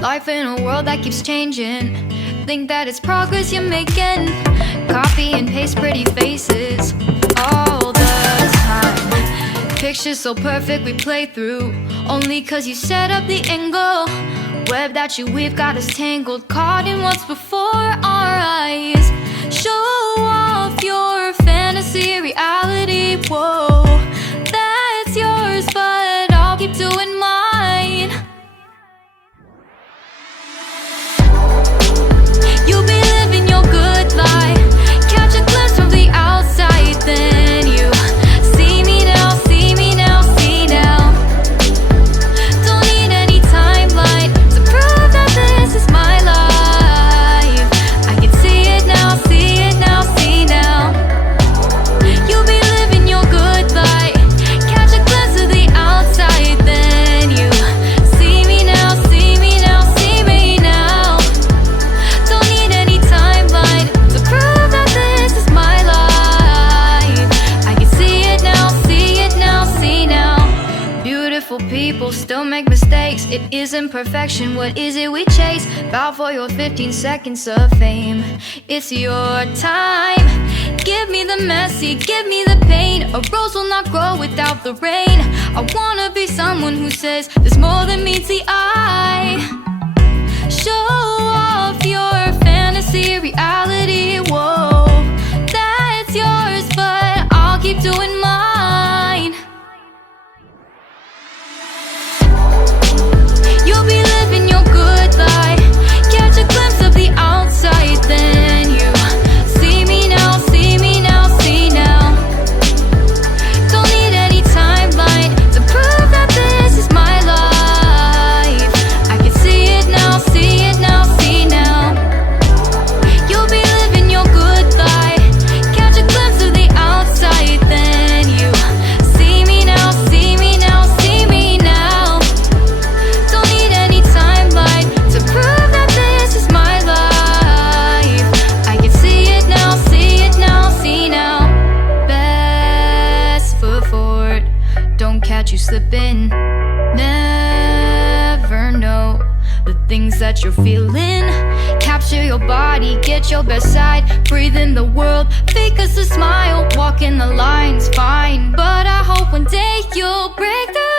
Life in a world that keeps changing. Think that it's progress you're making. Copy and paste pretty faces all the time. Pictures so perfect we play through, only cause you set up the angle. Web that you weave got us tangled, caught in what's before our eyes. Show off your fantasy reality, whoa, that's yours, but I'll keep doing mine. You'll be living your good life, catch a glimpse from the outside, then you see me now, see me now, see now. Don't need any timeline to prove that this is my life. I can see it now, see it now, see now. You'll be living your good life, catch a glimpse of the outside, then you see me now, see me now, see me now. Don't need any timeline to prove that this is my life. I can see it now, see it now, see now. Beautiful people still make mistakes. It isn't perfection, what is it we chase? Bow for your 15 seconds of fame. It's your time. Give me the messy, give me the pain. A rose will not grow without the rain. I wanna be someone who says there's more than meets the eye. Show off your fantasy reality, whoa, that's yours, but I'll keep doing mine. You'll be living your good life, catch a glimpse of the outside, then you see me now, see me now, see now. Don't need any timeline to prove that this is my life. I can see it now, see it now, see now. You'll be living your good life, catch a glimpse of the outside, then you see me now, see me now, see me now. Don't need any timeline to prove that this is my life. I can see it now, see it now, see now. Best foot forward, don't catch you slipping. Never know the things that you're feeling. Capture your body, get your best side. Breathe in the world, fake us a smile. Walk in the lines, fine, but I hope one day you'll break through.